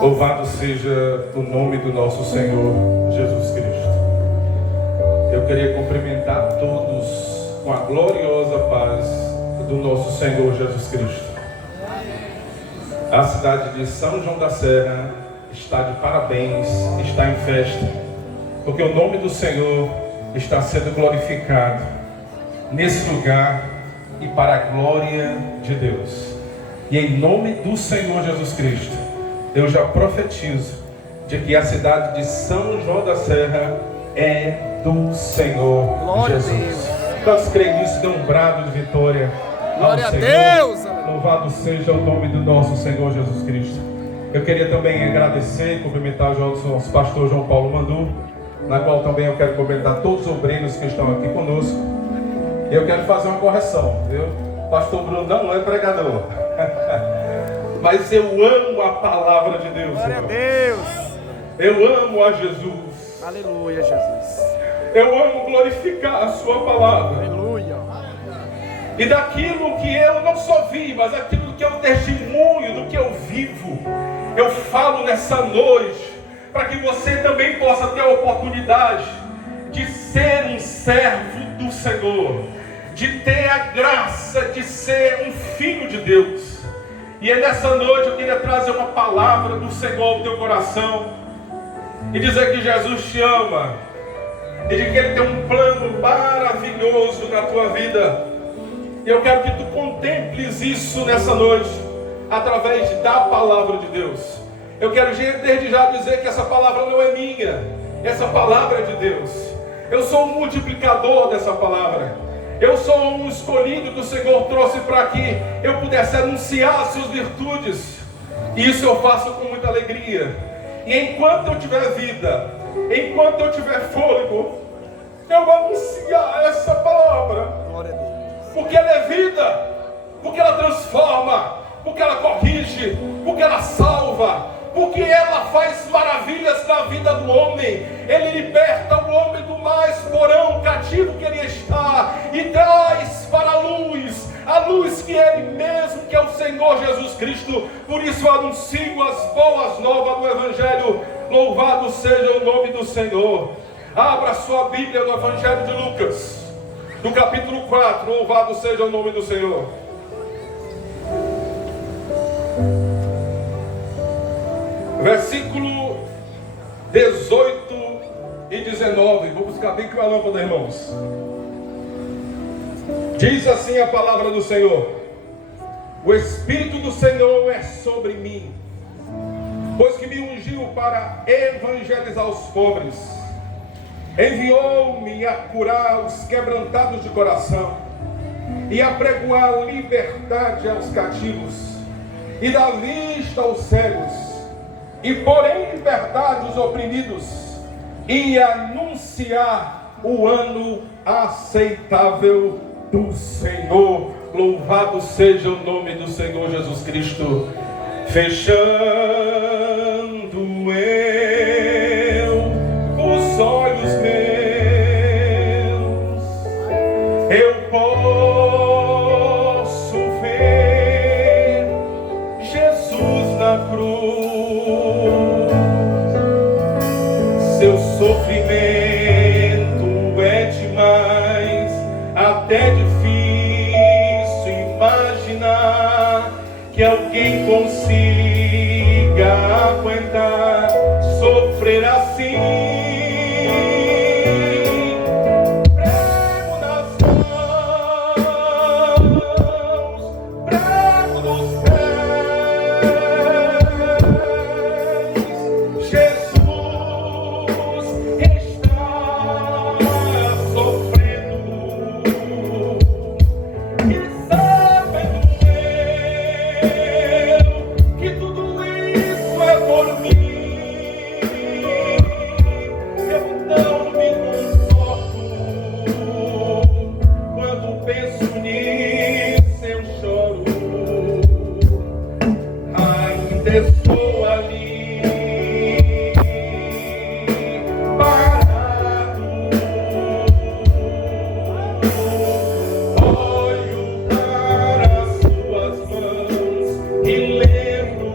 Louvado seja o nome do nosso Senhor Jesus Cristo. Eu queria cumprimentar todos com a gloriosa paz do nosso Senhor Jesus Cristo. A cidade de São João da Serra está de parabéns, está em festa, porque o nome do Senhor está sendo glorificado nesse lugar e para a glória de Deus. E em nome do Senhor Jesus Cristo, eu já profetizo de que a cidade de São João da Serra é do Senhor Jesus. Quantos creem nisso? Dê um brado de vitória. Glória a Deus! Louvado seja o nome do nosso Senhor Jesus Cristo. Eu queria também agradecer e cumprimentar o nosso pastor João Paulo Mandu, na qual também eu quero cumprimentar todos os obreiros que estão aqui conosco. E eu quero fazer uma correção, viu? O pastor Bruno não é pregador. Mas eu amo a palavra de Deus. Glória a Deus. Eu amo a Jesus. Aleluia, Jesus. Eu amo glorificar a sua palavra. Aleluia. E daquilo que eu não só vi, mas aquilo que eu testemunho, do que eu vivo, eu falo nessa noite, para que você também possa ter a oportunidade de ser um servo do Senhor, de ter a graça de ser um filho de Deus. E nessa noite eu queria trazer uma palavra do Senhor ao teu coração e dizer que Jesus te ama e de que Ele tem um plano maravilhoso na tua vida. E eu quero que tu contemples isso nessa noite através da palavra de Deus. Eu quero desde já dizer que essa palavra não é minha, essa palavra é de Deus. Eu sou um multiplicador dessa palavra. Eu sou um escolhido que o Senhor trouxe para que eu pudesse anunciar as suas virtudes. E isso eu faço com muita alegria. E enquanto eu tiver vida, enquanto eu tiver fôlego, eu vou anunciar essa palavra. Glória a Deus. Porque ela é vida, porque ela transforma, porque ela corrige, porque ela salva, porque ela faz maravilhas na vida do homem. Ele liberta o homem do mais porão cativo que ele está e traz para a luz que é Ele mesmo, que é o Senhor Jesus Cristo. Por isso eu anuncio as boas novas do Evangelho. Louvado seja o nome do Senhor. Abra sua Bíblia no Evangelho de Lucas, no capítulo 4, louvado seja o nome do Senhor. Versículo 18 e 19. Vou buscar bem com a lâmpada, irmãos. Diz assim a palavra do Senhor: o Espírito do Senhor é sobre mim, pois que me ungiu para evangelizar os pobres, enviou-me a curar os quebrantados de coração e a pregoar liberdade aos cativos e dar vista aos cegos, e pôr em liberdade os oprimidos, e anunciar o ano aceitável do Senhor. Louvado seja o nome do Senhor Jesus Cristo. Fechando eu os olhos meus, eu posso ver Jesus na cruz. Seu sofrimento é demais, até difícil imaginar que alguém consiga aguentar sofrer assim. Prego nas mãos, prego nos pés, Jesus está sofrendo e sabendo eu que tudo isso é por mim. Eu não me conforto quando penso nisso, eu choro. Ainda estou ali, parado, olho para as suas mãos e lembro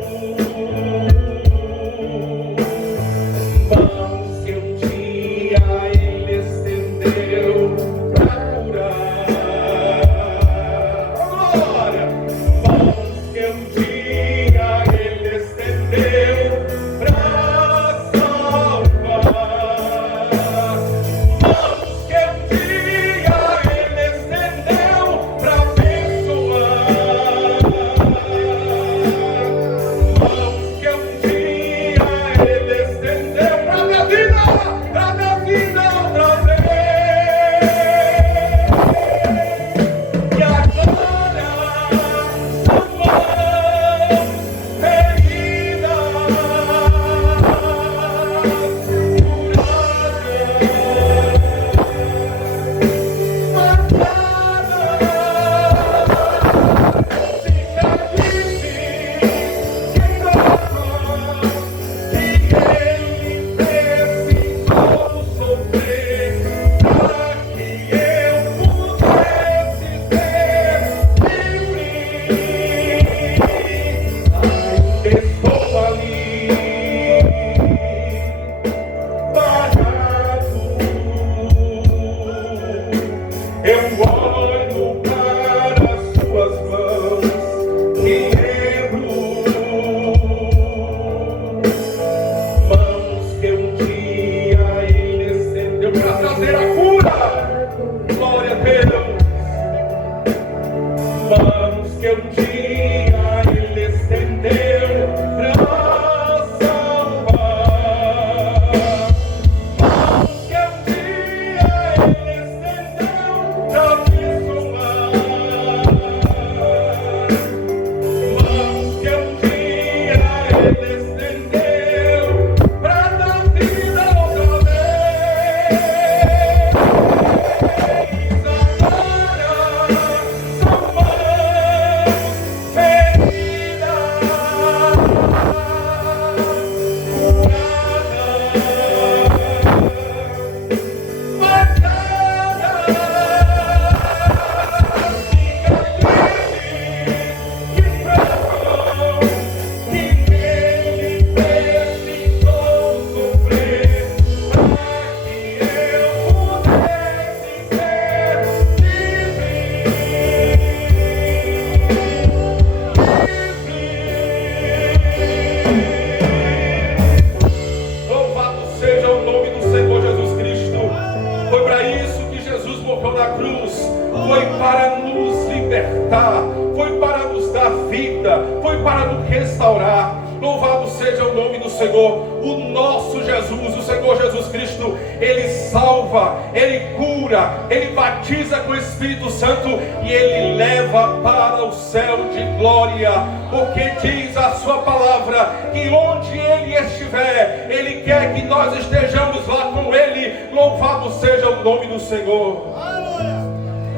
libertar, foi para nos dar vida, foi para nos restaurar. Louvado seja o nome do Senhor. O nosso Jesus, o Senhor Jesus Cristo, Ele salva, Ele cura, Ele batiza com o Espírito Santo e Ele leva para o céu de glória, porque diz a sua palavra que onde Ele estiver, Ele quer que nós estejamos lá com Ele. Louvado seja o nome do Senhor.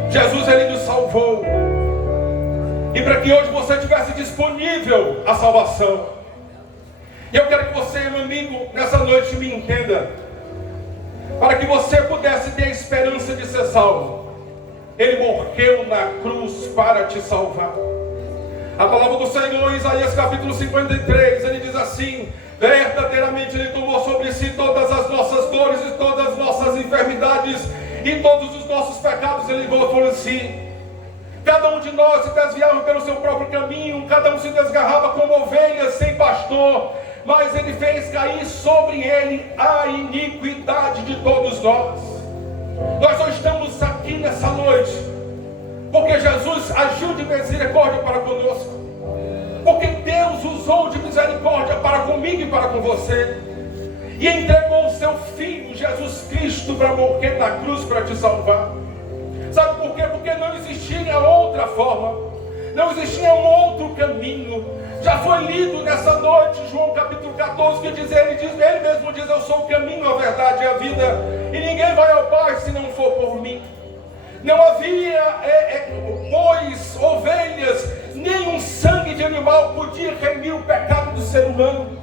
Jesus, Ele nos salvou, e para que hoje você tivesse disponível a salvação. E eu quero que você, meu amigo, nessa noite me entenda, para que você pudesse ter a esperança de ser salvo. Ele morreu na cruz para te salvar. A palavra do Senhor, em Isaías capítulo 53, ele diz assim: verdadeiramente Ele tomou sobre si todas as nossas dores e todas as nossas enfermidades, e todos os nossos pecados Ele levou por si. Cada um de nós se desviava pelo seu próprio caminho, cada um se desgarrava como ovelhas sem pastor, mas Ele fez cair sobre Ele a iniquidade de todos nós. Nós só estamos aqui nessa noite porque Jesus agiu de misericórdia para conosco, porque Deus usou de misericórdia para comigo e para com você, e entregou o seu Filho Jesus Cristo para morrer na cruz para te salvar. Sabe por quê? Porque não existia outra forma, não existia um outro caminho. Já foi lido nessa noite João capítulo 14, que ele mesmo diz: eu sou o caminho, a verdade e a vida, e ninguém vai ao Pai se não for por mim. Não havia bois, ovelhas, nem um sangue de animal podia remir o pecado do ser humano.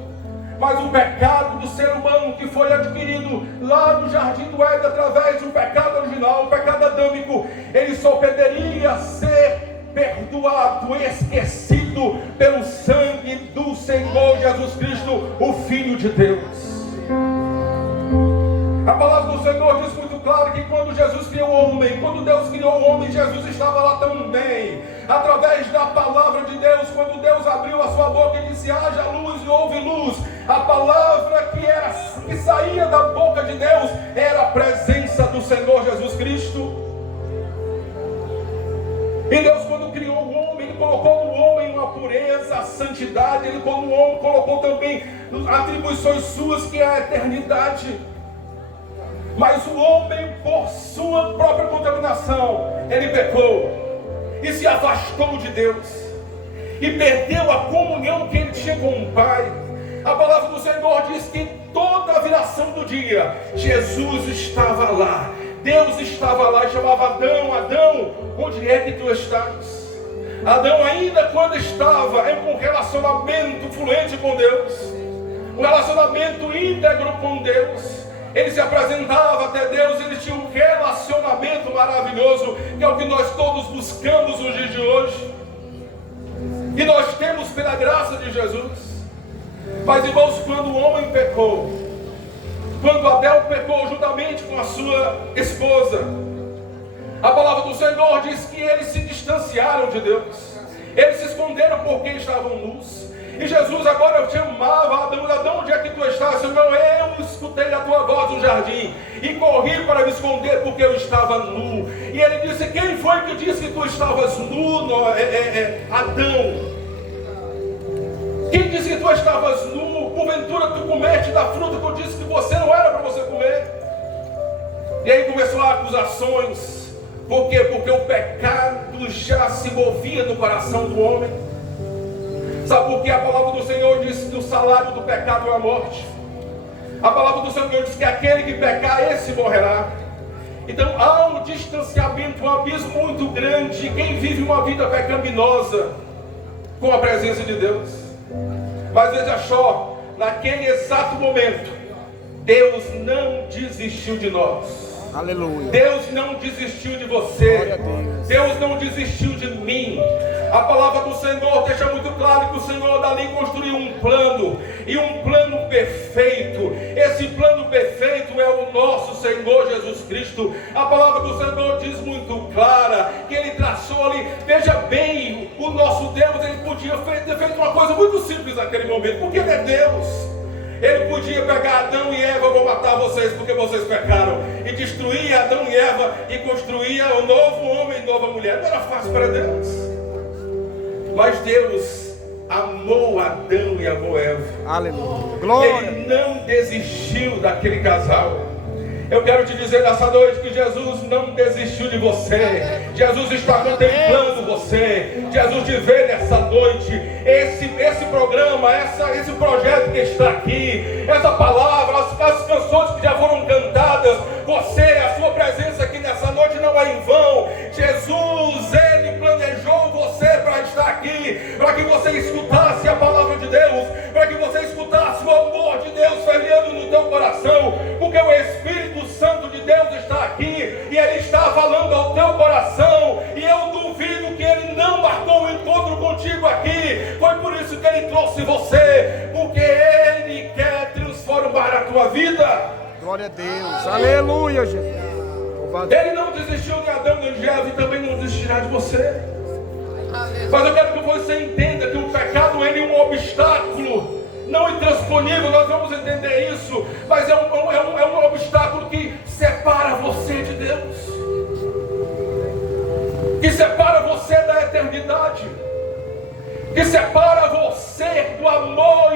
Mas o pecado do ser humano, que foi adquirido lá no Jardim do Éden através de um pecado original, um pecado adâmico, ele só poderia ser perdoado, esquecido pelo sangue do Senhor Jesus Cristo, o Filho de Deus. A palavra do Senhor diz muito claro que quando Jesus criou o homem, quando Deus criou o homem, Jesus estava lá também. Através da palavra de Deus, quando Deus abriu a sua boca e disse: haja luz, e houve luz. A palavra que saía da boca de Deus era a presença do Senhor Jesus Cristo. E Deus, quando criou o homem, Ele colocou no homem uma pureza, a santidade. Ele colocou também atribuições suas, que é a eternidade. Mas o homem, por sua própria contaminação, ele pecou e se afastou de Deus e perdeu a comunhão que ele tinha com o Pai. A palavra do Senhor diz que toda a viração do dia, Jesus estava lá, Deus estava lá e chamava Adão: Adão, onde é que tu estás? Adão, ainda quando estava em um relacionamento fluente com Deus, um relacionamento íntegro com Deus, ele se apresentava até Deus, ele tinha um relacionamento maravilhoso, que é o que nós todos buscamos nos dias de hoje, e nós temos pela graça de Jesus. Mas, irmãos, quando o homem pecou, quando Adão pecou juntamente com a sua esposa, a palavra do Senhor diz que eles se distanciaram de Deus, eles se esconderam porque estavam nus. E Jesus agora chamava Adão: Adão, onde é que tu estás? Senhor, eu escutei a tua voz no jardim e corri para me esconder porque eu estava nu. E ele disse: quem foi que disse que tu estavas nu, Adão? Quem disse que tu estavas nu? Porventura tu comeste da fruta que eu disse que você não era para você comer? E aí começou as acusações. Por quê? Porque o pecado já se movia no coração do homem. Sabe por que a palavra do Senhor diz que o salário do pecado é a morte? A palavra do Senhor diz que aquele que pecar, esse morrerá. Então há um distanciamento, um abismo muito grande de quem vive uma vida pecaminosa com a presença de Deus. Mas veja só, naquele exato momento, Deus não desistiu de nós. Aleluia. Deus não desistiu de você. Deus não desistiu de mim. A palavra do Senhor deixa muito claro que o Senhor dali construiu um plano, e um plano perfeito. Esse plano perfeito é o nosso Senhor Jesus Cristo. A palavra do Senhor diz muito clara que Ele traçou ali. Veja bem, o nosso Deus, Ele podia ter feito uma coisa muito simples naquele momento, porque Ele é Deus. Ele podia pegar Adão e Eva: vou matar vocês porque vocês pecaram, e destruir Adão e Eva e construir um novo homem e nova mulher. Não era fácil para Deus. Mas Deus amou Adão e amou Eva. Aleluia. Glória. Ele não desistiu daquele casal. Eu quero te dizer nessa noite que Jesus não desistiu de você. Jesus está contemplando você. Jesus te vê nessa noite. Esse programa, esse projeto que está aqui, essa palavra, as canções que já foram cantadas, a sua presença aqui nessa noite não é em vão. Jesus, Ele planejou você para estar aqui, para que você escutasse a palavra de Deus, para que você escutasse o amor de Deus fervilhando no teu coração, porque o Espírito Santo de Deus está aqui e Ele está falando ao teu coração, e eu duvido que Ele não marcou um encontro contigo aqui. Foi por isso que Ele trouxe você, porque Ele quer transformar a tua vida. Glória a Deus. Aleluia, Jesus. Ele não desistiu de Adão e de Eva e também não desistirá de você. Mas eu quero que você entenda que o pecado ele é um obstáculo não intransponível. Nós vamos entender isso, mas é um obstáculo que separa você de Deus, que separa você da eternidade, que separa você do amor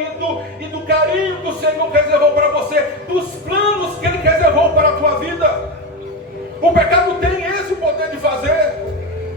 e do carinho que o Senhor reservou para você, dos planos que Ele reservou para a tua vida. O pecado tem esse poder de fazer.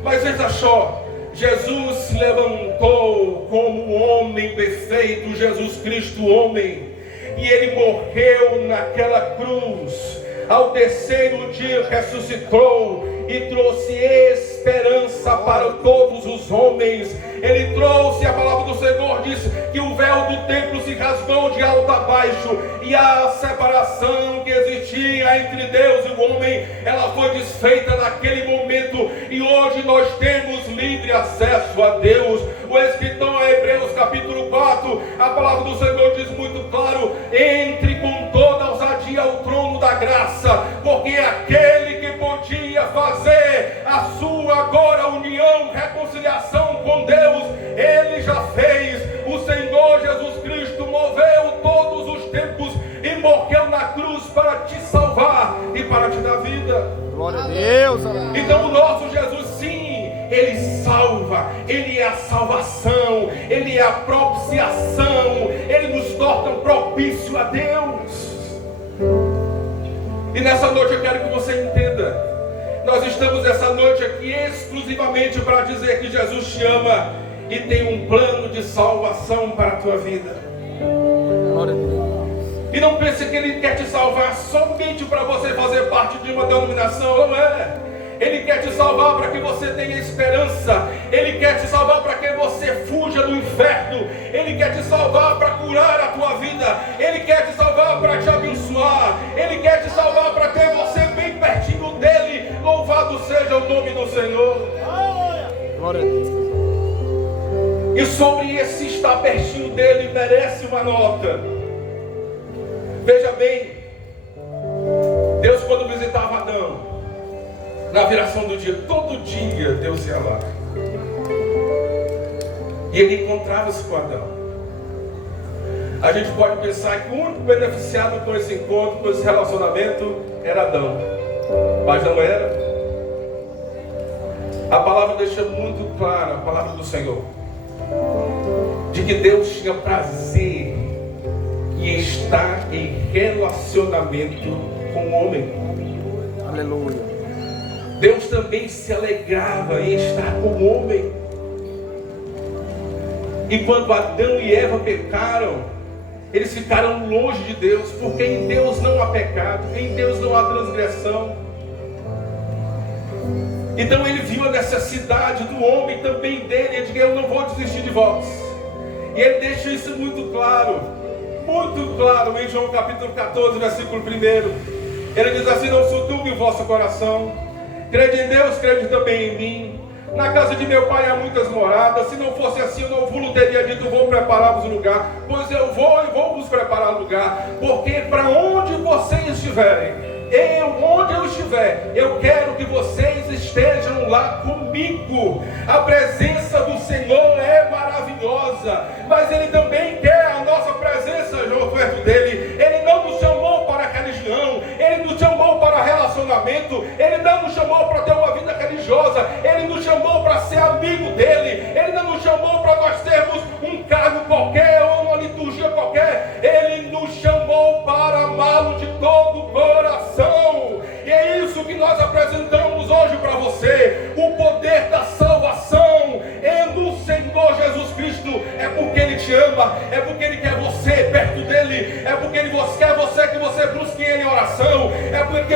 Mas veja só, Jesus se levantou como homem perfeito, Jesus Cristo homem, e Ele morreu naquela cruz. Ao terceiro dia ressuscitou e trouxe esperança para todos os homens. Ele trouxe, a palavra do Senhor diz que o véu do templo se rasgou de alto a baixo, e a separação que existia entre Deus e o homem, ela foi desfeita naquele momento, e hoje nós temos livre acesso a Deus. O escritor a Hebreus capítulo 4, a palavra do Senhor diz muito claro: entre com toda ousadia ao trono da graça, porque aquele que podia fazer a sua agora união, reconciliação com Deus, Ele já fez. O Senhor Jesus Cristo moveu todos os tempos e morreu na cruz para te salvar e para te dar vida. Glória a Deus. Então o nosso Jesus, sim, Ele salva, Ele é a salvação, Ele é a propiciação, Ele nos torna propício a Deus. E nessa noite eu quero que você entenda, nós estamos essa noite aqui exclusivamente para dizer que Jesus te ama e tem um plano de salvação para a tua vida. Glória a Deus. E não pense que Ele quer te salvar somente para você fazer parte de uma denominação, não é? Ele quer te salvar para que você tenha esperança. Ele quer te salvar para que você fuja do inferno. Ele quer te salvar para curar a tua vida. Ele quer te salvar para te abençoar. Ele quer te salvar para ter você bem pertinho dEle. Louvado seja o nome do Senhor. Glória a Deus. E sobre esse estar pertinho dEle merece uma nota. Veja bem, Deus quando visitava Adão, na viração do dia, todo dia Deus ia lá. E Ele encontrava-se com Adão. A gente pode pensar que o único beneficiado com esse encontro, com esse relacionamento, era Adão. Mas não era. A palavra deixa muito clara, a palavra do Senhor, de que Deus tinha prazer em estar em relacionamento com o homem. Aleluia. Deus também se alegrava em estar com o homem. E quando Adão e Eva pecaram, eles ficaram longe de Deus, porque em Deus não há pecado, em Deus não há transgressão. Então ele viu a necessidade do homem também dele. Ele disse: eu não vou desistir de vós. E ele deixa isso muito claro em João capítulo 14, versículo 1. Ele diz assim: não se turbe o vosso coração, crede em Deus, crede também em mim. Na casa de meu pai há muitas moradas. Se não fosse assim, eu não vos teria dito: vou preparar-vos lugar. Pois eu vou e vou vos preparar lugar. Porque para onde vocês estiverem, onde eu estiver, eu quero que vocês estejam lá comigo. A presença do Senhor é maravilhosa, mas Ele também quer a nossa presença perto dEle. Ele não nos chamou para religião, Ele nos chamou para relacionamento. Ele não nos chamou para ter uma vida religiosa, Ele nos chamou para ser amigo dEle. Ele não nos chamou é porque Ele quer você perto dEle, é porque Ele quer você que você busque Ele em oração, é porque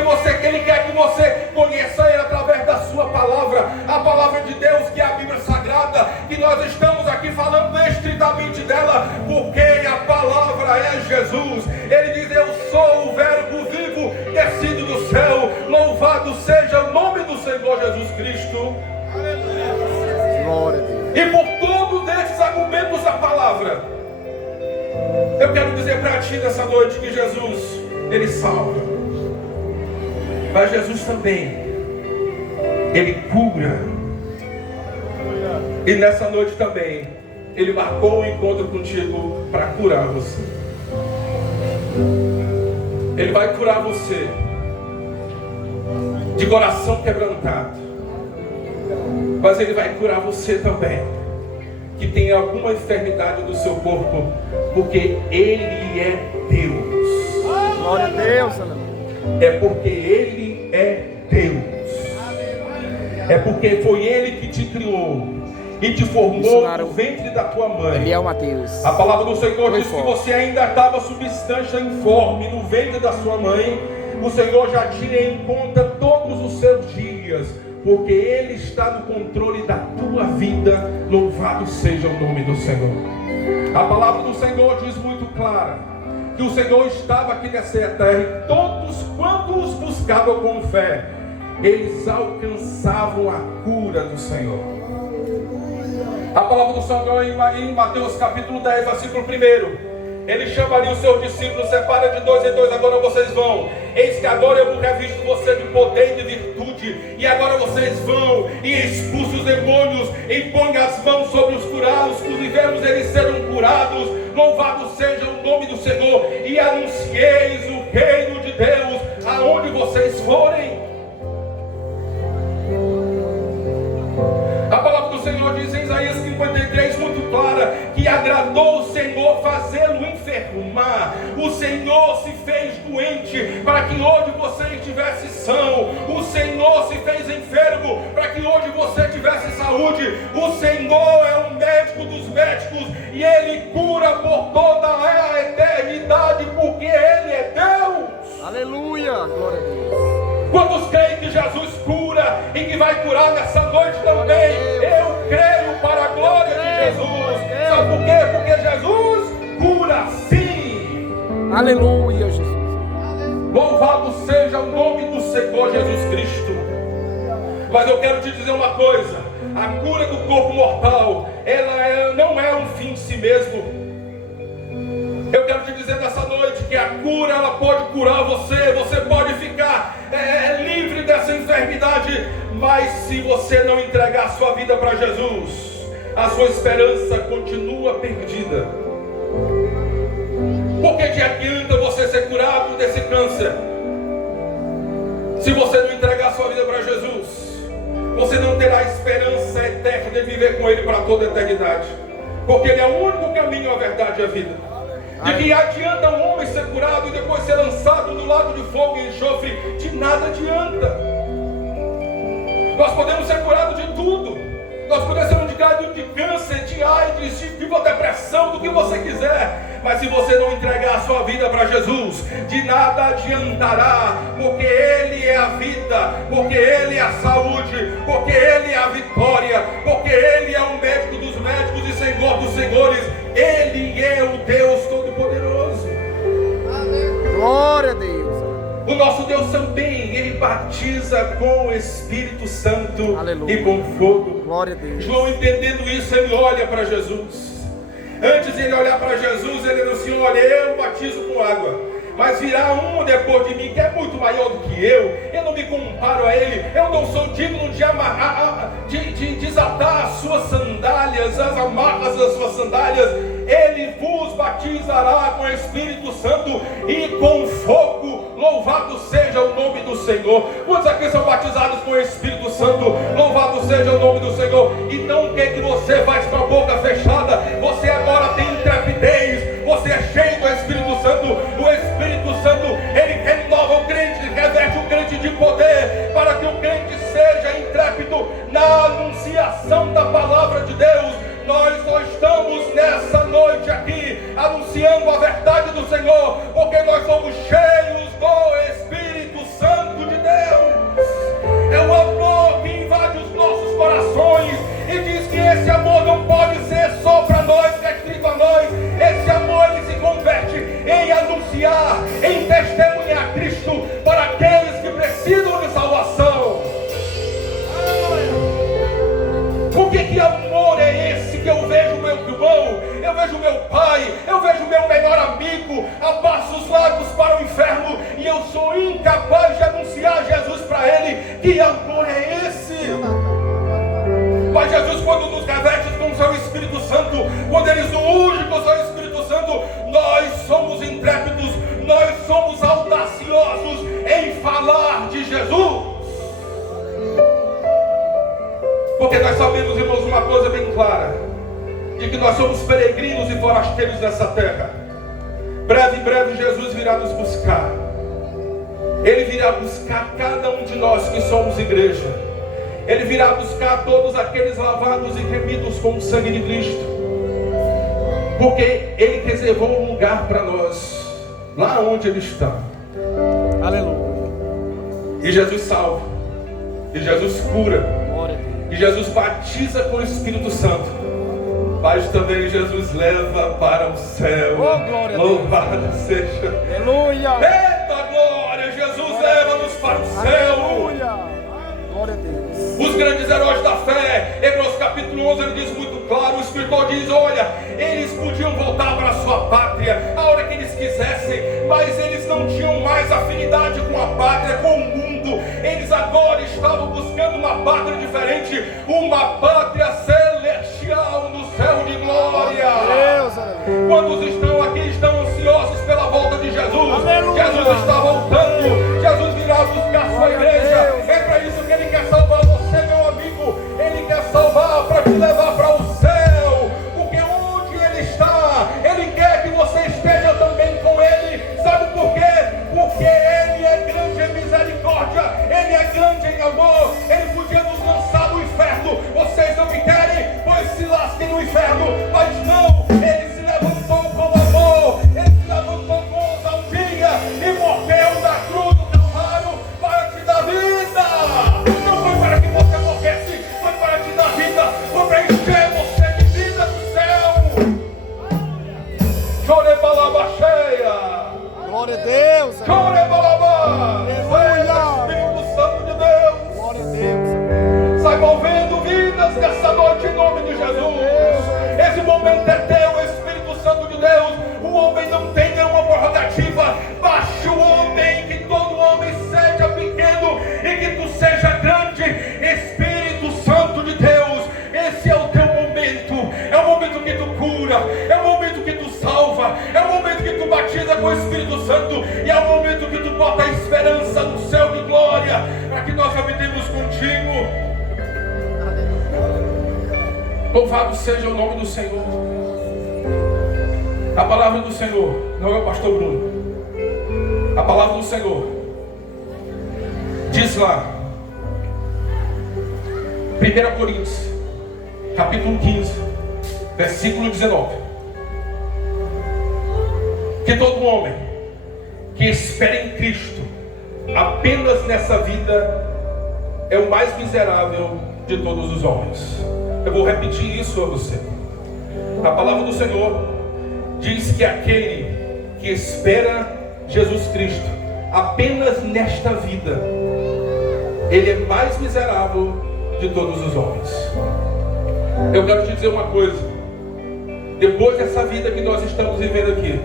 Ele quer que você conheça Ele através da sua palavra, a palavra de Deus, que é a Bíblia Sagrada, que nós estamos aqui falando estritamente dela, porque a palavra é Jesus. Ele diz: eu sou o verbo vivo descido do céu, louvado seja o nome do Senhor Jesus Cristo. Glória a Deus. E por todos esses argumentos da palavra, eu quero dizer para ti nessa noite que Jesus, Ele salva, mas Jesus também, Ele cura. E nessa noite também, Ele marcou um encontro contigo para curar você. Ele vai curar você de coração quebrantado, mas Ele vai curar você também que tem alguma enfermidade do seu corpo, porque Ele é Deus. Glória a Deus, aleluia. É porque Ele é Deus. É porque foi Ele que te criou e te formou no ventre da tua mãe. Ele é o Mateus. A palavra do Senhor diz que você ainda estava substância informe no ventre da sua mãe. O Senhor já tinha em conta todos os seus dias, porque Ele está no controle da tua vida. Louvado seja o nome do Senhor. A palavra do Senhor diz muito clara que o Senhor estava aqui nessa terra e todos quantos buscavam com fé, eles alcançavam a cura do Senhor. A palavra do Senhor em Mateus capítulo 10, versículo 1, Ele chama ali os seus discípulos, separa de 2 em 2, agora vocês vão. Eis que agora eu vos revisto você de poder e de virtude, e agora vocês vão e expulsem os demônios, e põem as mãos sobre os curados, os enfermos eles serão curados. Louvado seja o nome do Senhor, e anuncieis o reino de Deus aonde vocês forem. A palavra do Senhor diz em Isaías 53, muito clara, que agradou o Senhor fazê-lo enfermar. O Senhor se fez doente para que hoje você estivesse são. O Senhor se fez enfermo para que hoje você tivesse saúde. O Senhor é o médico dos médicos e Ele cura por toda a eternidade, porque Ele é Deus. Aleluia, glória a Deus. Quantos creem que Jesus cura e que vai curar nessa noite também? Eu creio para a glória de Jesus. Sabe por quê? Porque Jesus cura sim. Aleluia, Jesus. Louvado seja o nome do Senhor Jesus Cristo. Mas eu quero te dizer uma coisa: a cura do corpo mortal, ela não é um fim em si mesmo. Eu quero te dizer nessa noite que a cura, ela pode curar você. Você pode ficar livre dessa enfermidade, mas se você não entregar a sua vida para Jesus, a sua esperança continua perdida. Por que adianta você ser curado desse câncer se você não entregar a sua vida para Jesus? Você não terá esperança eterna de viver com Ele para toda a eternidade, porque Ele é o único caminho, a verdade e a vida. De que adianta um homem ser curado e depois ser lançado no lago de fogo e enxofre? De nada adianta. Nós podemos ser curados de tudo. Nós podemos ser curados de câncer, de AIDS, de depressão, do que você quiser. Mas se você não entregar a sua vida para Jesus, de nada adiantará, porque Ele é a vida, porque Ele é a saúde, porque Ele é a vitória, porque Ele é o médico dos médicos e Senhor dos senhores. Ele é o Deus Todo-Poderoso. Glória a Deus. O nosso Deus também, Ele batiza com o Espírito Santo. Aleluia. E com fogo. Glória a Deus. João, entendendo isso, ele olha para Jesus. Antes de ele olhar para Jesus, ele disse: olha, eu batizo com água, mas virá um depois de mim que é muito maior do que eu não me comparo a ele, eu não sou digno de desatar as suas sandálias, as amarras das suas sandálias. Ele vos batizará com o Espírito Santo e com fogo. Louvado seja o nome do Senhor. Quantos aqui são batizados com o Espírito Santo? Louvado seja o nome do Senhor. Então o que você faz com a boca fechada? Você agora tem intrepidez, você é cheio do Espírito Santo. O Espírito Santo, ele renova o crente, reveste o crente de poder, para que o crente seja intrépido na anunciação da palavra de Deus. Nós só estamos nessa noite aqui verdade do Senhor, porque nós somos cheios do Espírito Santo de Deus. É o amor que invade os nossos corações e diz que esse amor não pode ser só para nós, restrito a nós. Esse amor ele se converte em anunciar, em testemunhar Cristo para aqueles que precisam de salvação. O que amor é esse que eu vejo meu irmão, eu vejo meu pai, eu vejo meu melhor amigo a passos largos para o inferno e eu sou incapaz de anunciar Jesus para ele? Que amor é esse? Mas Jesus, quando nos reveste com o seu Espírito Santo, quando ele nos unge com o seu Espírito Santo, nós somos intrépidos, nós somos audaciosos em falar de Jesus. Porque nós sabemos, irmãos, uma coisa bem clara, de que nós somos peregrinos e forasteiros nessa terra. Breve em breve Jesus virá nos buscar. Ele virá buscar cada um de nós que somos igreja. Ele virá buscar todos aqueles lavados e remidos com o sangue de Cristo. Porque Ele reservou um lugar para nós, lá onde Ele está. Aleluia. E Jesus salva. E Jesus cura. Glória a Deus. E Jesus batiza com o Espírito Santo. Mas também Jesus leva para o céu. Oh, glória a Deus. Louvado seja. Aleluia. Eita glória! Jesus leva-nos para o céu. Aleluia. Glória a Deus. Os grandes heróis da fé, Hebreus capítulo 11, ele diz muito claro, o escritor diz, olha, eles podiam voltar para a sua pátria a hora que eles quisessem, mas eles não tinham mais afinidade com a pátria, com o mundo. Eles agora estavam buscando uma pátria diferente, uma pátria celestial no céu de glória. Deus, aleluia. Quantos estão aqui, estão ansiosos pela volta de Jesus? Aleluia. Jesus está voltando, Jesus virá buscar sua igreja. É para isso que Ele quer salvar você, meu amigo. Ele quer salvar para te levar para o céu, porque onde Ele está, Ele quer que você esteja também com Ele. Sabe por quê? Porque Ele é grande em misericórdia, Ele é grande em amor. Ele podia nos lançar no inferno. Vocês não me querem? Pois se lasquem no inferno. Mas não, Ele se levantou com amor, Ele se levantou com ousadia e morreu na cruz do Calvário para te dar vida. Não foi para que você morresse, foi para te dar vida, foi para encher você de vida do céu. Chorebalaba cheia. Glória a Deus. Chorebalaba. Espírito Santo de Deus. Glória a Deus. Sai movendo vidas nessa noite em nome de Jesus. Esse momento é teu, Espírito Santo de Deus. O homem não tem nenhuma prerrogativa. Baixe o homem, que todo homem seja pequeno e que tu seja grande. Espírito Santo de Deus, esse é o teu momento. É o momento que tu cura, é o momento que tu salva, é o momento que tu batiza com o Espírito Santo e é o momento que tu bota a esperança no céu de glória para que nós habitemos contigo. Louvado seja o nome do Senhor. A palavra do Senhor, não é o pastor Bruno. A palavra do Senhor diz lá, 1 Coríntios, capítulo 15, versículo 19. Que todo homem que espera em Cristo apenas nessa vida é o mais miserável de todos os homens. Eu vou repetir isso a você. A palavra do Senhor diz que aquele que espera Jesus Cristo apenas nesta vida, ele é mais miserável de todos os homens. Eu quero te dizer uma coisa. Depois dessa vida que nós estamos vivendo aqui,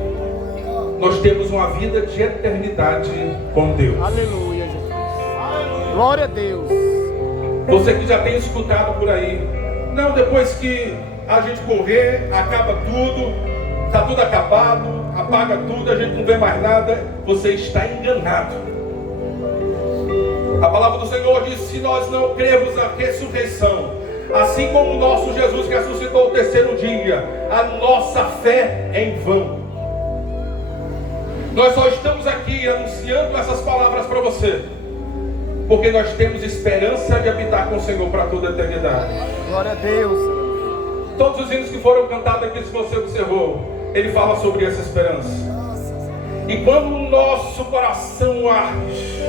nós temos uma vida de eternidade com Deus. Aleluia, Jesus. Glória a Deus. Você que já tem escutado por aí, não, depois que a gente morrer, acaba tudo, está tudo acabado, apaga tudo, a gente não vê mais nada. Você está enganado. A palavra do Senhor diz: se nós não cremos na ressurreição, assim como o nosso Jesus ressuscitou o terceiro dia, a nossa fé é em vão. Nós só estamos aqui anunciando essas palavras para você porque nós temos esperança de habitar com o Senhor para toda a eternidade. Glória a Deus. Todos os hinos que foram cantados aqui, se você observou, ele fala sobre essa esperança. E quando o nosso coração arde,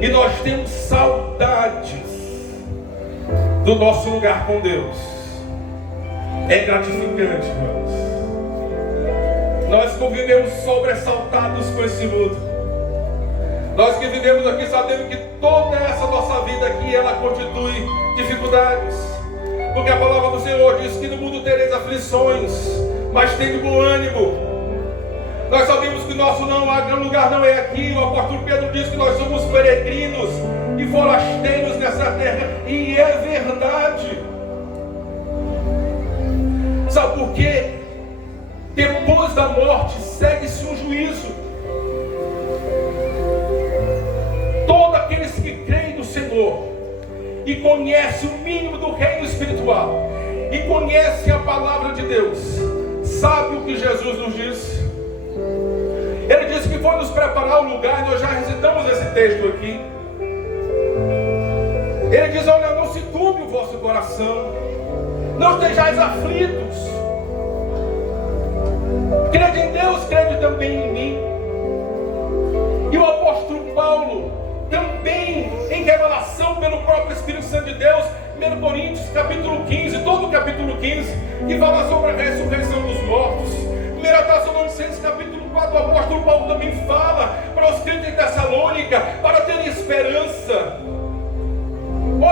e nós temos saudades do nosso lugar com Deus, é gratificante, irmãos. Nós convivemos sobressaltados com esse mundo. Nós que vivemos aqui sabemos que toda essa nossa vida aqui, ela constitui dificuldades. Porque a palavra do Senhor diz que no mundo tereis aflições, mas tende bom ânimo. Nós sabemos que nosso lugar não é aqui. O apóstolo Pedro diz que nós somos peregrinos e forasteiros nessa terra. E é verdade. Sabe por quê? Depois da morte segue-se um juízo. Todos aqueles que creem no Senhor e conhecem o mínimo do reino espiritual e conhecem a palavra de Deus, sabe o que Jesus nos diz? Ele disse que foi nos preparar um lugar, e nós já recitamos esse texto aqui. Ele diz: olha, não se turbe o vosso coração, não estejais aflitos, crede em Deus, crede também em mim. E o apóstolo Paulo, também em revelação pelo próprio Espírito Santo de Deus, 1 Coríntios capítulo 15, todo o capítulo 15, que fala sobre a ressurreição dos mortos. 1 Tessalonicenses capítulo 4, o apóstolo Paulo também fala para os crentes de Tessalônica, para terem esperança.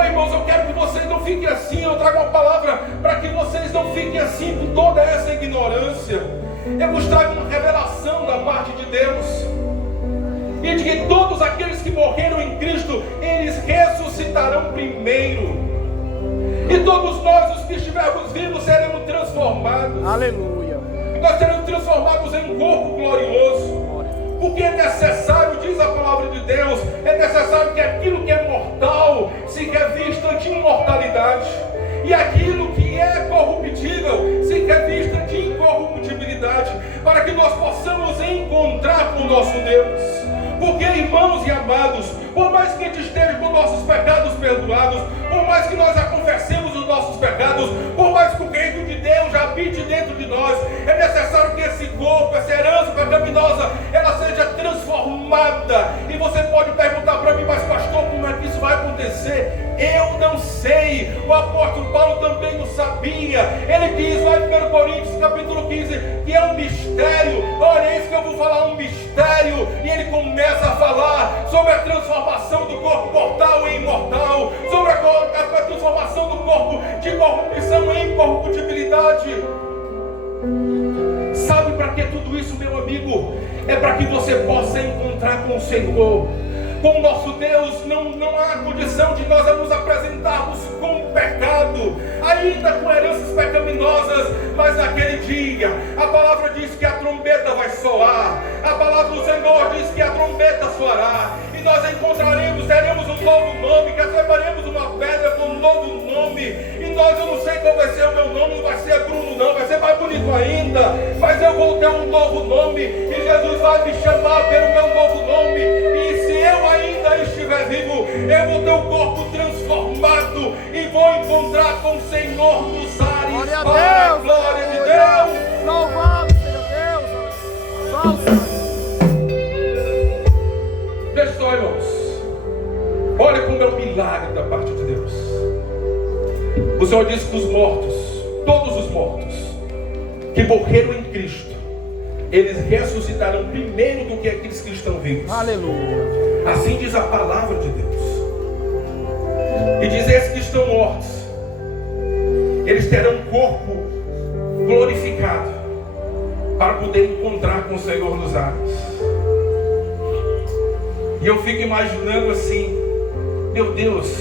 Irmãos, eu quero que vocês não fiquem assim. Eu trago uma palavra para que vocês não fiquem assim com toda essa ignorância. Eu vos trago uma revelação da parte de Deus, e de que todos aqueles que morreram em Cristo, eles ressuscitarão primeiro. E todos nós, os que estivermos vivos, seremos transformados. Aleluia. Nós seremos transformados em um corpo glorioso. Porque é necessário, diz a palavra de Deus, é necessário que aquilo que é mortal se revista de imortalidade, e aquilo que é corruptível se revista de incorruptibilidade, para que nós possamos encontrar com o nosso Deus. Porque, irmãos e amados, por mais que a gente esteja com nossos pecados perdoados, por mais que nós já confessemos os nossos pecados, por mais que o reino de Deus já habite dentro de nós, é necessário que esse corpo, essa herança pecaminosa, ela seja transformada. E você pode perguntar para mim: mas pastor, como é que isso vai acontecer? Eu não sei. O apóstolo Paulo também não sabia. Ele diz lá em 1 Coríntios capítulo 15 que é um mistério. Olha, é isso que eu vou falar, um mistério. E ele começa a falar sobre a transformação do corpo mortal em imortal, sobre a transformação do corpo de corrupção em incorruptibilidade. Sabe para que tudo isso, meu amigo? É para que você possa encontrar com o Senhor. Com o nosso Deus não há condição de nós nos apresentarmos com pecado, ainda com heranças pecaminosas, mas naquele dia a palavra diz que a trombeta vai soar, a palavra do Senhor diz que a trombeta soará, e nós teremos um novo nome, receberemos uma pedra com um novo nome. E nós, eu não sei qual vai ser o meu nome, não vai ser Bruno não, vai ser mais bonito ainda, mas eu vou ter um novo nome, e Jesus vai me chamar pelo meu novo nome. E se eu ainda estiver vivo, eu vou ter um corpo transformado e vou encontrar com o Senhor nos ares. Glória a para a Deus, glória de aleluia. Deus. Louvado seja Deus. Salve. Deixa só, irmãos. Olha como é um milagre da parte de Deus. O Senhor disse que os mortos, todos os mortos que morreram em Cristo, eles ressuscitarão primeiro do que aqueles que estão vivos. Aleluia. Assim diz a palavra de Deus. E diz: esses que estão mortos, eles terão um corpo glorificado para poder encontrar com o Senhor nos ares. E eu fico imaginando assim: meu Deus,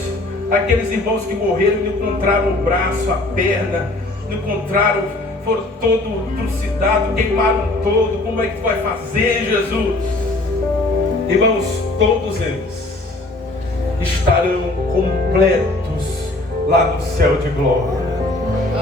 aqueles irmãos que morreram não encontraram o braço, a perna, não encontraram, foram todo trucidado, queimaram todo. Como é que tu vai fazer, Jesus? Irmãos, todos eles estarão completos lá no céu de glória.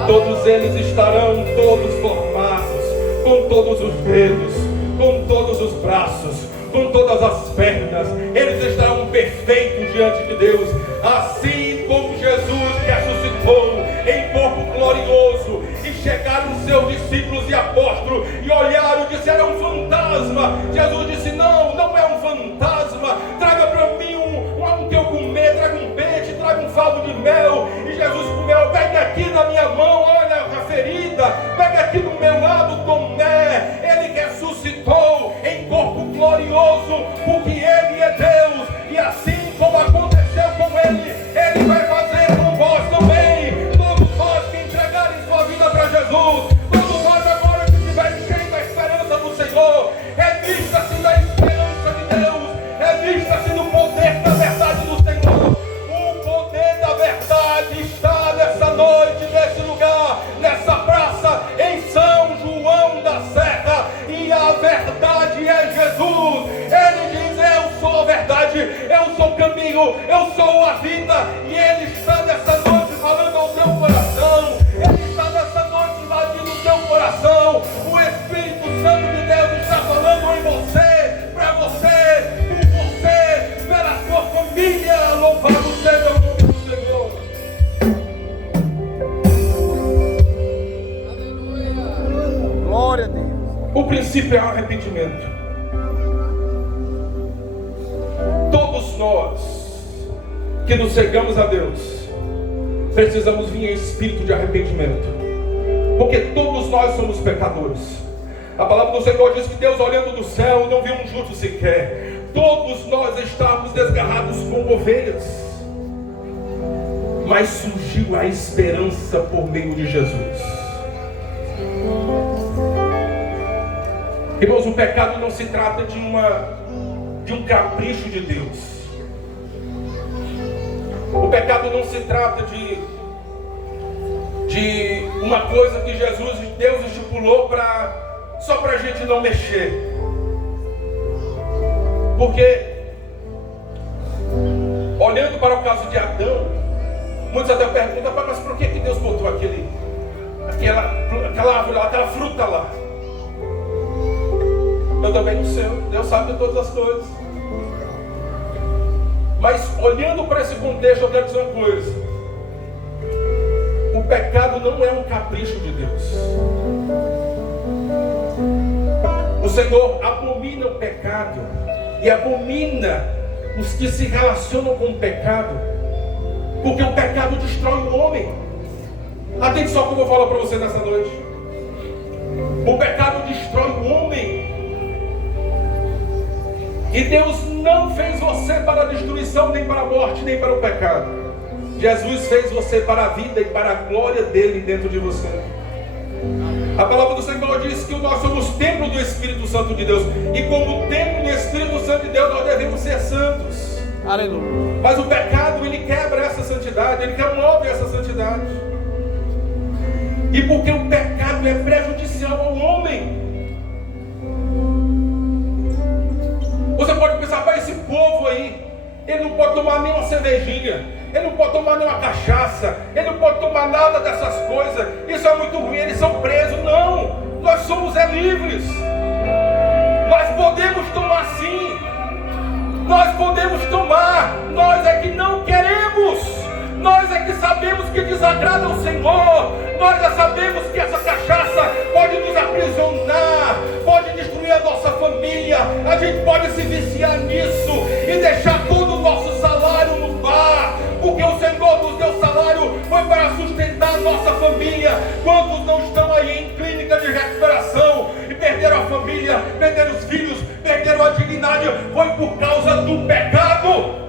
Todos eles estarão todos formados, com todos os dedos, com todos os braços, com todas as pernas. Eles estarão perfeitos diante de Deus, assim como Jesus ressuscitou em corpo glorioso. E E chegaram os seus discípulos e apóstolos e olharam e disseram: é um fantasma. Jesus disse: não, não é um fantasma. Traga para mim um que eu comer, traga um peixe, traga um favo de mel. E Jesus comeu. Pega aqui na minha mão, olha a ferida. Pega aqui do meu lado, Tomé. Ele ressuscitou em corpo glorioso, porque Ele é Deus. E assim como aconteceu com Ele, Ele vai fazer com vós também. Todos vós que entregarem sua vida para Jesus, todos nós agora que estiverem cheios da esperança do Senhor, revista-se da esperança de Deus, revista-se do poder da verdade do Senhor. O poder da verdade está nessa noite, nesse lugar, nessa praça, em São João da Serra. E a verdade é Jesus. Ele diz: eu sou a verdade, eu sou o caminho, eu sou a vida. E Ele está nessa noite falando ao teu coração. Ele está nessa noite invadindo o teu coração. O Espírito Santo de Deus está falando em você, para você, por você, pela sua família. Louvado seja o nome do Senhor. Glória a Deus. O princípio é o arrependimento. Todos nós que nos chegamos a Deus precisamos vir em espírito de arrependimento, porque todos nós somos pecadores. A palavra do Senhor diz que Deus, olhando do céu, não viu um justo sequer. Todos nós estávamos desgarrados como ovelhas, mas surgiu a esperança por meio de Jesus. Irmãos, o pecado não se trata de um capricho de Deus. O pecado não se trata de uma coisa que Deus estipulou só para a gente não mexer. Porque, olhando para o caso de Adão, muitos até perguntam: mas por que Deus botou aquela árvore lá, aquela fruta lá? Eu também não sei, Deus sabe de todas as coisas. Mas olhando para esse contexto, eu quero dizer uma coisa: o pecado não é um capricho de Deus. O Senhor abomina o pecado e abomina os que se relacionam com o pecado, porque o pecado destrói o homem. Atente só como eu vou falar para você nessa noite. O pecado destrói o homem. E Deus não fez você para a destruição, nem para a morte, nem para o pecado. Jesus fez você para a vida e para a glória dele dentro de você. A palavra do Senhor diz que nós somos templo do Espírito Santo de Deus. E como templo do Espírito Santo de Deus, nós devemos ser santos. Aleluia. Mas o pecado, ele quebra essa santidade, ele remove essa santidade. E porque o pecado é prejudicial ao homem. Você pode pensar: para esse povo aí, ele não pode tomar nem uma cervejinha, ele não pode tomar nem uma cachaça, ele não pode tomar nada dessas coisas, isso é muito ruim, eles são presos. Não, nós somos livres. Nós podemos tomar sim, nós podemos tomar, nós é que não queremos. Nós é que sabemos que desagrada ao Senhor. Nós já sabemos que essa cachaça pode nos aprisionar, pode destruir a nossa família. A gente pode se viciar nisso e deixar todo o nosso salário no bar, porque o Senhor nos deu salário foi para sustentar a nossa família. Quantos não estão aí em clínica de recuperação e perderam a família, perderam os filhos, perderam a dignidade? Foi por causa do pecado.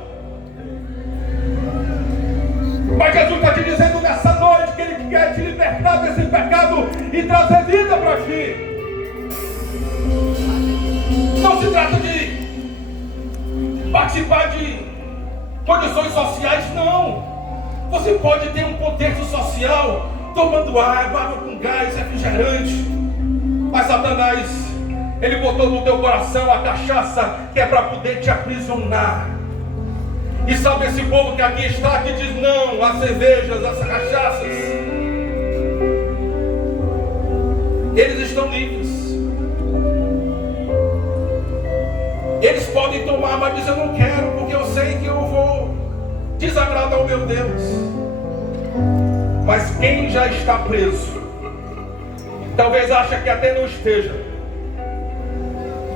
Mas Jesus está te dizendo nessa noite que Ele quer te libertar desse pecado e trazer vida para ti. Não se trata de participar de condições sociais, não. Você pode ter um contexto social tomando água com gás, refrigerante. Mas Satanás, ele botou no teu coração a cachaça, que é para poder te aprisionar. E sabe esse povo que aqui está, que diz não às cervejas, às cachaças? Eles estão livres. Eles podem tomar, mas dizem: eu não quero, porque eu sei que eu vou desagradar ao meu Deus. Mas quem já está preso, Talvez ache que até não esteja.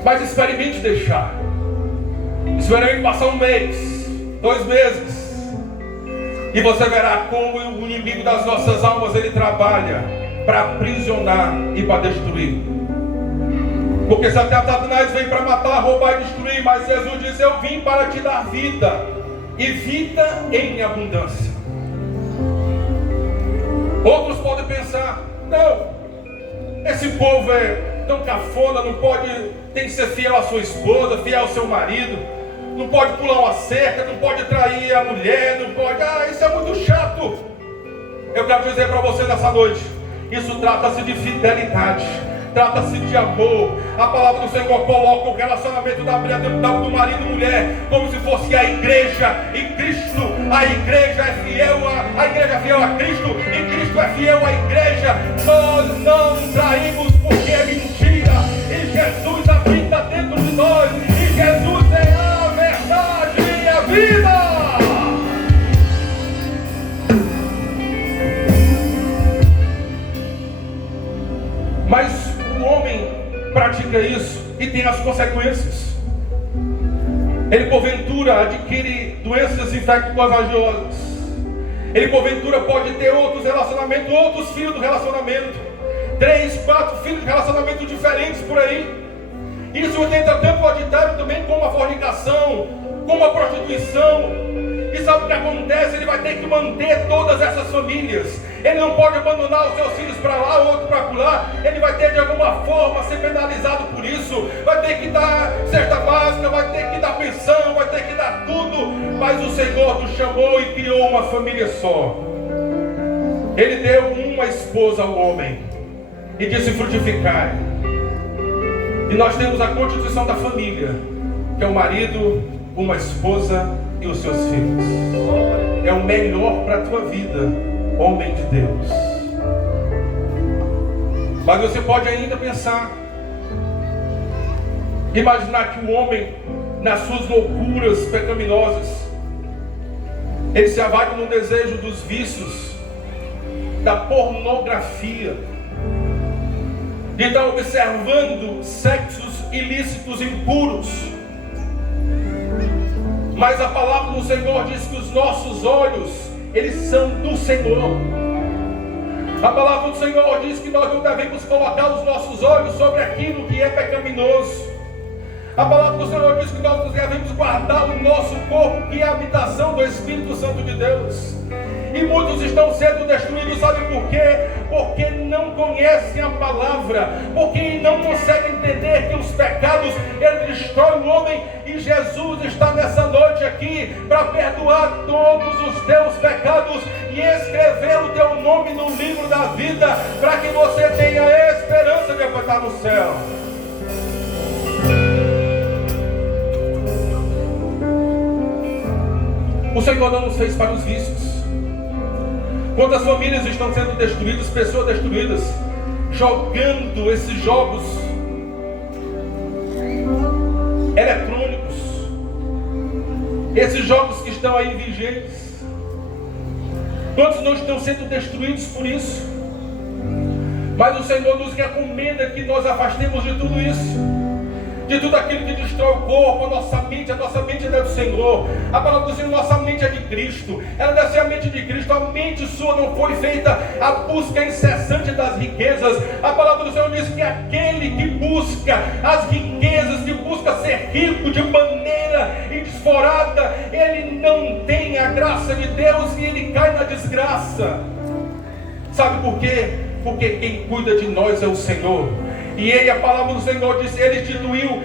Mas experimente deixar. Experimente passar 1 mês, 2 meses. E você verá como o inimigo das nossas almas, ele trabalha para aprisionar e para destruir. Porque Satanás vem para matar, roubar e destruir. Mas Jesus diz: eu vim para te dar vida. E vida em abundância. Outros podem pensar: não, esse povo é tão cafona, não pode, tem que ser fiel à sua esposa, fiel ao seu marido, não pode pular uma cerca, não pode trair a mulher, não pode, isso é muito chato. Eu quero dizer para você nessa noite, isso trata-se de fidelidade, trata-se de amor. A palavra do Senhor coloca o relacionamento do marido e mulher como se fosse a igreja e Cristo. A igreja é fiel a igreja é fiel a Cristo e Cristo é fiel à igreja. Nós não traímos porque é mentira, e Jesus habita dentro de nós, e Jesus é a verdade e a vida. Mas o homem pratica isso e tem as consequências. Ele porventura adquire doenças infecto-contagiosas. Ele porventura pode ter outros relacionamentos, outros filhos do relacionamento, 3, 4 filhos de relacionamento diferentes por aí. Isso entra tanto o adultério também como a fornicação, como a prostituição. E sabe o que acontece? Ele vai ter que manter todas essas famílias. Ele não pode abandonar os seus filhos para lá, outro para lá. Ele vai ter de alguma forma ser penalizado por isso. Vai ter que dar cesta básica, vai ter que dar pensão, vai ter que dar tudo. Mas o Senhor nos chamou e criou uma família só. Ele deu uma esposa ao homem e disse: frutificar. E nós temos a constituição da família, que é o marido, uma esposa e os seus filhos. É o melhor para a tua vida, homem de Deus. Mas você pode ainda pensar, imaginar que o homem, nas suas loucuras pecaminosas, ele se avade no desejo dos vícios, da pornografia, de estar observando sexos ilícitos impuros. Mas a palavra do Senhor diz que os nossos olhos, eles são do Senhor. A palavra do Senhor diz que nós não devemos colocar os nossos olhos sobre aquilo que é pecaminoso. A palavra do Senhor diz que nós devemos guardar o nosso corpo, que é a habitação do Espírito Santo de Deus. E muitos estão sendo destruídos, sabe por quê? Porque não conhecem a palavra, porque não conseguem entender que os pecados, ele destrói o homem. E Jesus está nessa noite aqui para perdoar todos os teus pecados e escrever o teu nome no livro da vida, para que você tenha a esperança de habitar no céu. O Senhor não nos fez para os vícios. Quantas famílias estão sendo destruídas, pessoas destruídas, jogando esses jogos eletrônicos, esses jogos que estão aí vigentes. Quantos não estão sendo destruídos por isso? Mas o Senhor nos recomenda que nós afastemos de tudo isso, de tudo aquilo que destrói o corpo, a nossa mente é do Senhor. A palavra do Senhor, nossa mente é de Cristo. Ela deve ser a mente de Cristo. A mente sua não foi feita a busca incessante das riquezas. A palavra do Senhor diz que aquele que busca as riquezas, que busca ser rico de maneira indesforada, ele não tem a graça de Deus e ele cai na desgraça. Sabe por quê? Porque quem cuida de nós é o Senhor. E ele, a palavra do Senhor diz, ele instituiu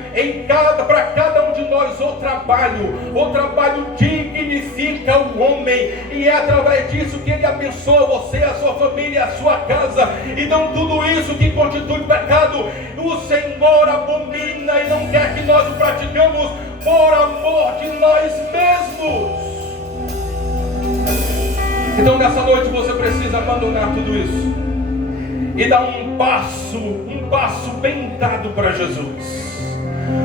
para cada um de nós o trabalho dignifica o homem, e é através disso que ele abençoa você, a sua família, a sua casa. Então tudo isso que constitui pecado, o Senhor abomina e não quer que nós o praticamos por amor de nós mesmos. Então nessa noite você precisa abandonar tudo isso e dar um passo bem dado para Jesus.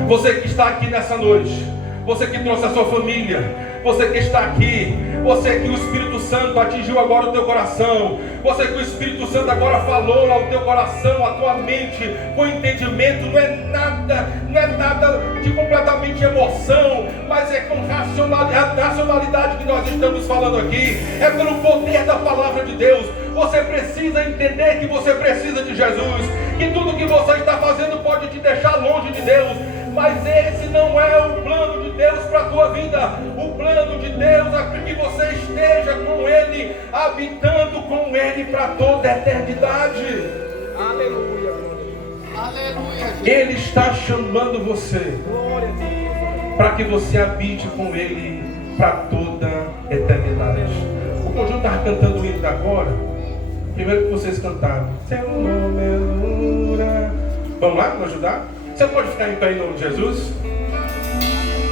Você que está aqui nessa noite, você que trouxe a sua família, você que está aqui, você que o Espírito Santo atingiu agora o teu coração, você que o Espírito Santo agora falou ao teu coração, à tua mente, com entendimento. Não é nada de completamente emoção, mas é com racionalidade que nós estamos falando aqui, é pelo poder da palavra de Deus. Você precisa entender que você precisa de Jesus, que tudo que você está fazendo pode te deixar longe de Deus, mas esse não é o plano de Deus para a tua vida. O plano de Deus é que você esteja com Ele, habitando com Ele para toda a eternidade. Aleluia. Aleluia. Ele está chamando você para que você habite com Ele para toda a eternidade. O conjunto estava cantando o hino da agora. Primeiro que vocês cantaram, seu nome é Lura. Vamos lá, vamos ajudar? Você pode ficar em pé em nome de Jesus?